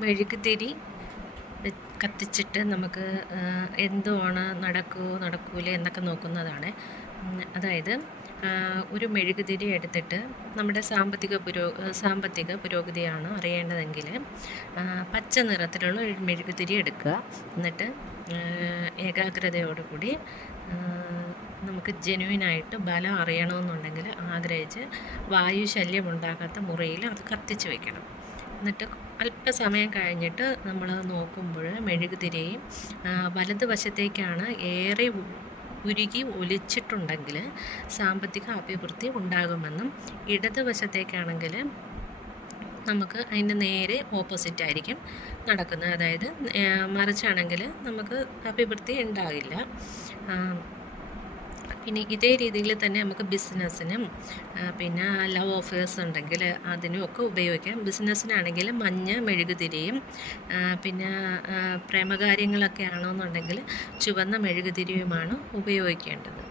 മെഴുകുതിരി കത്തിച്ചിട്ട് നമുക്ക് എന്തുവാണ് നടക്കുമോ നടക്കൂലേ എന്നൊക്കെ നോക്കുന്നതാണ്. അതായത് ഒരു മെഴുകുതിരി എടുത്തിട്ട് നമ്മുടെ സാമ്പത്തിക പുരോഗതിയാണ് അറിയേണ്ടതെങ്കിൽ പച്ച നിറത്തിലുള്ള ഒരു മെഴുകുതിരി എടുക്കുക. എന്നിട്ട് ഏകാഗ്രതയോടുകൂടി നമുക്ക് ജെന്യുവിനായിട്ട് ബലം അറിയണമെന്നുണ്ടെങ്കിൽ ആഗ്രഹിച്ച് വായു ശല്യം ഉണ്ടാകാത്ത മുറിയിൽ അത് കത്തിച്ച് വയ്ക്കണം. എന്നിട്ട് അല്പസമയം കഴിഞ്ഞിട്ട് നമ്മൾ നോക്കുമ്പോൾ മെഴുകുതിരിയും വലതുവശത്തേക്കാണ് ഏറെ ഉരുകി ഒലിച്ചിട്ടുണ്ടെങ്കിൽ സാമ്പത്തിക അഭിവൃദ്ധി ഉണ്ടാകുമെന്നും, ഇടതുവശത്തേക്കാണെങ്കിൽ നമുക്ക് അതിൻ്റെ നേരെ ഓപ്പോസിറ്റ് ആയിരിക്കും നടക്കുന്നത്. അതായത് മറിച്ചാണെങ്കിൽ നമുക്ക് അഭിവൃദ്ധി ഉണ്ടാകില്ല. പിന്നെ ഇതേ രീതിയിൽ തന്നെ നമുക്ക് ബിസിനസ്സിനും പിന്നെ ലവ് അഫെയർസ് ഉണ്ടെങ്കിൽ അതിനുമൊക്കെ ഉപയോഗിക്കാം. ബിസിനസ്സിനാണെങ്കിൽ മഞ്ഞ മെഴുകുതിരിയും പിന്നെ പ്രേമകാര്യങ്ങളൊക്കെ ആണെന്നുണ്ടെങ്കിൽ ചുവന്ന മെഴുകുതിരിയുമാണ് ഉപയോഗിക്കേണ്ടത്.